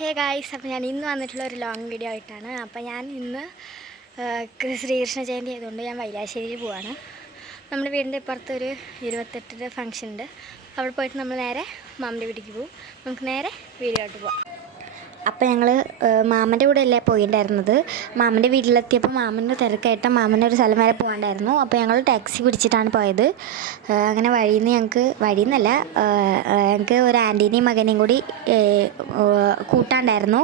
Hey guys, അപ്പോൾ ഞാൻ ഇന്ന് വന്നിട്ടുള്ള ഒരു ലോങ് വീഡിയോ ആയിട്ടാണ്. അപ്പോൾ ഞാൻ ഇന്ന് ശ്രീകൃഷ്ണ ജയന്തി ആയതുകൊണ്ട് ഞാൻ വൈലാശ്ശേരിയിൽ പോവാണ്. നമ്മുടെ വീടിൻ്റെ ഇപ്പുറത്തൊരു 28 ഫംഗ്ഷൻ ഉണ്ട്. അവിടെ പോയിട്ട് നമ്മൾ നേരെ മാമൻ്റെ വീട്ടിലേക്ക് പോകും. നമുക്ക് നേരെ വീഡിയോ ആയിട്ട് പോവാം. അപ്പോൾ ഞങ്ങൾ മാമൻ്റെ കൂടെ അല്ലേ പോയിട്ടുണ്ടായിരുന്നത്. മാമൻ്റെ വീട്ടിലെത്തിയപ്പോൾ മാമൻ്റെ തിരക്കായിട്ട് മാമൻ്റെ ഒരു സ്ഥലം വരെ പോകണ്ടായിരുന്നു. അപ്പോൾ ഞങ്ങൾ ടാക്സി പിടിച്ചിട്ടാണ് പോയത്. അങ്ങനെ വഴിയെന്നല്ല ഞങ്ങൾക്ക് ഒരു ആൻറ്റീനെയും മകനെയും കൂടി കൂട്ടാണ്ടായിരുന്നു.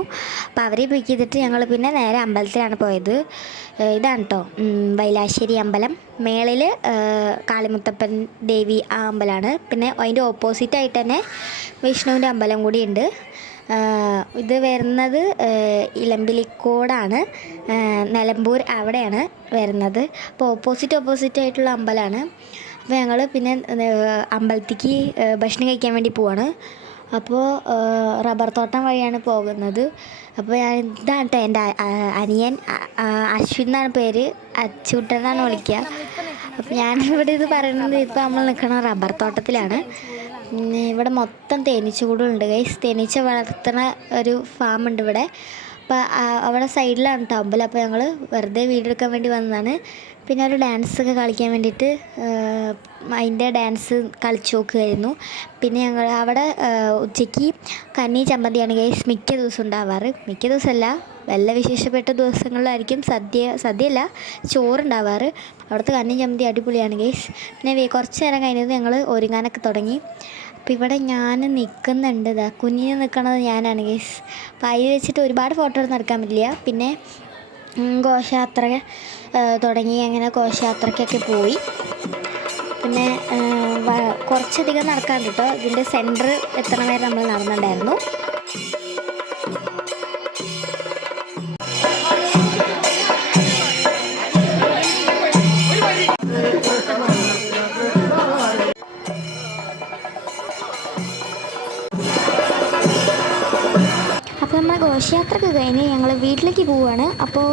അപ്പോൾ അവരെ പിക്ക് ചെയ്തിട്ട് ഞങ്ങൾ പിന്നെ നേരെ അമ്പലത്തിലാണ് പോയത്. ഇതാണ് കേട്ടോ വൈലാശ്ശേരി അമ്പലം. മേളിൽ കാളിമുത്തപ്പൻ ദേവി ആ അമ്പലമാണ്. പിന്നെ അതിൻ്റെ ഓപ്പോസിറ്റായിട്ട് തന്നെ വിഷ്ണുവിൻ്റെ അമ്പലം കൂടിയുണ്ട്. ഇത് വരുന്നത് ഇലമ്പിലിക്കോടാണ്, നിലമ്പൂർ അവിടെയാണ് വരുന്നത്. അപ്പോൾ ഓപ്പോസിറ്റ് ആയിട്ടുള്ള അമ്പലമാണ്. അപ്പോൾ ഞങ്ങൾ പിന്നെ അമ്പലത്തേക്ക് ഭക്ഷണം കഴിക്കാൻ വേണ്ടി പോവാണ്. അപ്പോൾ റബ്ബർ തോട്ടം വഴിയാണ് പോകുന്നത്. അപ്പോൾ ഇതാണ് കേട്ടോ എൻ്റെ അനിയൻ അശ്വിൻ എന്നാണ് പേര്, അച്ചൂട്ടൻ എന്നാണ് വിളിക്കുക. അപ്പോൾ ഞാനിവിടെ ഇത് പറയുന്നത് ഇപ്പോൾ നമ്മൾ നിൽക്കുന്ന റബ്ബർ തോട്ടത്തിലാണ്. ഇവിടെ മൊത്തം തേനീച്ചകൂടുണ്ട് ഗൈസ്. തേനീച്ച വളർത്തുന്ന ഒരു ഫാമുണ്ട് ഇവിടെ. അപ്പോൾ അവിടെ സൈഡിലാണ് കേട്ടോ അമ്പലം. അപ്പോൾ ഞങ്ങൾ വെറുതെ വീഡിയോ എടുക്കാൻ വേണ്ടി വന്നതാണ്. പിന്നെ ഒരു ഡാൻസൊക്കെ കളിക്കാൻ വേണ്ടിയിട്ട് അതിൻ്റെ ഡാൻസ് കളിച്ചു നോക്കുകയായിരുന്നു. പിന്നെ ഞങ്ങൾ അവിടെ ഉച്ചയ്ക്ക് കഞ്ഞി ചമ്മന്തിയാണ് ഗൈസ് മിക്ക ദിവസം ഉണ്ടാവാറ്. മിക്ക ദിവസമല്ല, വല്ല വിശേഷപ്പെട്ട ദിവസങ്ങളിലായിരിക്കും സദ്യയല്ല ചോറുണ്ടാവാറ്. അവിടുത്തെ കഞ്ഞി ചമ്മന്തി അടിപൊളിയാണ് ഗൈസ്. പിന്നെ കുറച്ച് നേരം കഴിഞ്ഞത് ഞങ്ങൾ ഒരുങ്ങാനൊക്കെ തുടങ്ങി. അപ്പോൾ ഇവിടെ ഞാൻ നിൽക്കുന്നുണ്ട്, കുഞ്ഞിന് നിൽക്കണത് ഞാനാണ് ഗൈസ്. അപ്പോൾ അതിൽ വെച്ചിട്ട് ഒരുപാട് ഫോട്ടോ ഒന്നും എടുക്കാൻ പറ്റില്ല. പിന്നെ ഘോഷയാത്ര തുടങ്ങി. അങ്ങനെ ഘോഷയാത്രയ്ക്കൊക്കെ പോയി. പിന്നെ കുറച്ചധികം നടക്കാൻ കേട്ടോ. ഇതിൻ്റെ സെൻറ്റർ എത്തണ വരെ നമ്മൾ നടന്നിട്ടുണ്ടായിരുന്നു. അപ്പോൾ നമ്മൾ ഘോഷയാത്രയൊക്കെ കഴിഞ്ഞ് ഞങ്ങൾ വീട്ടിലേക്ക് പോവുകയാണ്. അപ്പോൾ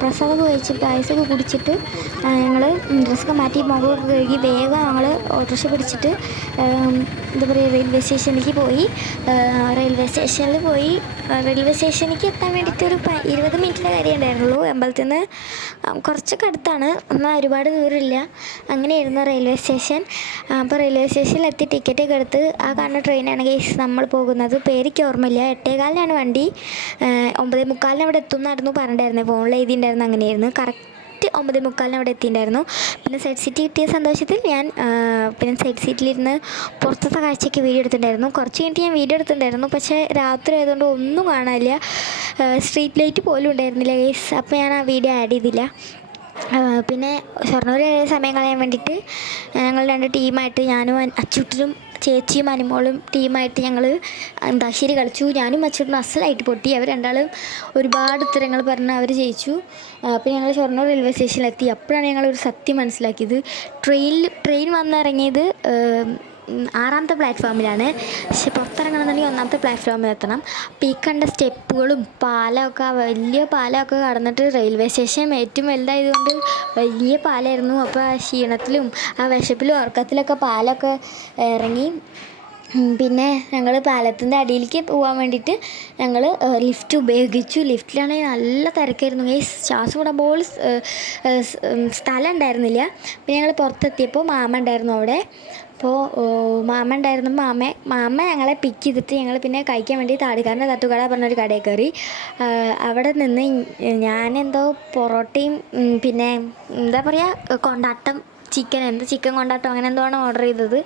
പ്രസാദമൊക്കെ കഴിച്ച് പായസമൊക്കെ കുടിച്ചിട്ട് ഞങ്ങൾ ഡ്രസ്സൊക്കെ മാറ്റി മുഖമൊക്കെ കഴുകി വേഗം ഞങ്ങൾ ഓട്ടോറിക്ഷ പിടിച്ചിട്ട് എന്താ പറയുക റെയിൽവേ സ്റ്റേഷനിലേക്ക് പോയി. റെയിൽവേ സ്റ്റേഷനിലേക്ക് എത്താൻ വേണ്ടിയിട്ടൊരു 20 മിനിറ്റിൻ്റെ കാര്യം ഉണ്ടായിരുന്നുള്ളൂ. അമ്പലത്തിൽ നിന്ന് കുറച്ചൊക്കെ അടുത്താണ്, എന്നാൽ ഒരുപാട് ദൂരമില്ല. അങ്ങനെയായിരുന്നു റെയിൽവേ സ്റ്റേഷൻ. അപ്പോൾ റെയിൽവേ സ്റ്റേഷനിലെത്തി ടിക്കറ്റൊക്കെ എടുത്ത് ആ കാണുന്ന ട്രെയിനാണ് ഗൈസ് നമ്മൾ പോകുന്നത്. പേരിക്ക് ഓർമ്മയില്ല. 8:15 വണ്ടി. 9:45 അവിടെ എത്തുമെന്നായിരുന്നു പറഞ്ഞിട്ടുണ്ടായിരുന്നത്. ഫോണിൽ എഴുതിയിട്ടുണ്ടായിരുന്നു. അങ്ങനെയായിരുന്നു. കറക്റ്റ് 9:45 അവിടെ എത്തിയിട്ടുണ്ടായിരുന്നു. പിന്നെ സൈഡ് സീറ്റ് കിട്ടിയ സന്തോഷത്തിൽ ഞാൻ പിന്നെ സൈഡ് സീറ്റിലിരുന്ന് പുറത്തത്തെ കാഴ്ചയ്ക്ക് വീഡിയോ എടുത്തിട്ടുണ്ടായിരുന്നു. കുറച്ച് കഴിഞ്ഞിട്ട് ഞാൻ വീഡിയോ എടുത്തിട്ടുണ്ടായിരുന്നു. പക്ഷേ രാത്രി ആയതുകൊണ്ട് ഒന്നും കാണാനില്ല. സ്ട്രീറ്റ് ലൈറ്റ് പോലും ഉണ്ടായിരുന്നില്ല ഗൈസ്. അപ്പോൾ ഞാൻ ആ വീഡിയോ ആഡ് ചെയ്തില്ല. പിന്നെ ഷൊർണൂർ സമയം കളയാൻ വേണ്ടിയിട്ട് ഞങ്ങൾ 2 ടീമായിട്ട്, ഞാനും അച്ചൂട്ടനും ചേച്ചിയും അനുമോളും ടീമായിട്ട് ഞങ്ങൾ അന്താക്ഷരി കളിച്ചു. ഞാനും അച്ചൂട്ടനും അസലായിട്ട് പൊട്ടി. അവർ രണ്ടാളും ഒരുപാട് ഉത്തരങ്ങൾ പറഞ്ഞ് അവർ ജയിച്ചു. അപ്പോൾ ഞങ്ങൾ ഷൊർണൂർ റെയിൽവേ സ്റ്റേഷനിലെത്തി. അപ്പോഴാണ് ഞങ്ങളൊരു സത്യം മനസ്സിലാക്കിയത്. ട്രെയിൻ വന്നിറങ്ങിയത് 6ാമത്തെ പ്ലാറ്റ്ഫോമിലാണ്. പക്ഷെ പുറത്തിറങ്ങണമെന്നുണ്ടെങ്കിൽ 1ാമത്തെ പ്ലാറ്റ്ഫോമിൽ എത്തണം. അപ്പോൾ ഈ കണ്ട സ്റ്റെപ്പുകളും പാലമൊക്കെ, വലിയ പാലമൊക്കെ കടന്നിട്ട് റെയിൽവേ സ്റ്റേഷൻ ഏറ്റവും വലുതായതുകൊണ്ട് വലിയ പാലമായിരുന്നു. അപ്പോൾ ആ ക്ഷീണത്തിലും ആ വിശപ്പിലും ഉറക്കത്തിലൊക്കെ പാലമൊക്കെ ഇറങ്ങി. പിന്നെ ഞങ്ങൾ പാലത്തിൻ്റെ അടിയിലേക്ക് പോകാൻ വേണ്ടിയിട്ട് ഞങ്ങൾ ലിഫ്റ്റ് ഉപയോഗിച്ചു. ലിഫ്റ്റിലാണെങ്കിൽ നല്ല തിരക്കായിരുന്നു ഗൈസ്. ശ്വാസം വിടുമ്പോൾ സ്ഥലം ഉണ്ടായിരുന്നില്ല. പിന്നെ ഞങ്ങൾ പുറത്തെത്തിയപ്പോൾ മാമ ഉണ്ടായിരുന്നു അവിടെ. അപ്പോൾ മാമ ഉണ്ടായിരുന്നു. മാമ ഞങ്ങളെ പിക്ക് ചെയ്തിട്ട് ഞങ്ങൾ പിന്നെ കഴിക്കാൻ വേണ്ടി താടിക്കാരൻ്റെ തട്ടുകട പറഞ്ഞൊരു കടയിൽ കയറി. അവിടെ നിന്ന് ഞാനെന്തോ പൊറോട്ടയും പിന്നെ എന്താ പറയുക കൊണ്ടാട്ടം ചിക്കൻ കൊണ്ടാട്ടം അങ്ങനെ എന്തോ ആണ് ഓർഡർ ചെയ്തത്.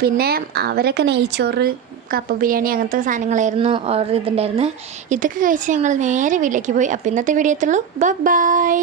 പിന്നെ അവരൊക്കെ നെയ്ച്ചോറ്, കപ്പ ബിരിയാണി അങ്ങനത്തെ സാധനങ്ങളായിരുന്നു ഓർഡർ ചെയ്തിട്ടുണ്ടായിരുന്നത്. ഇതൊക്കെ കഴിച്ച് ഞങ്ങൾ നേരെ വീട്ടിലേക്ക് പോയി. അപ്പോൾ ഇന്നത്തെ വീഡിയോ എത്തുള്ളൂ. ബൈ.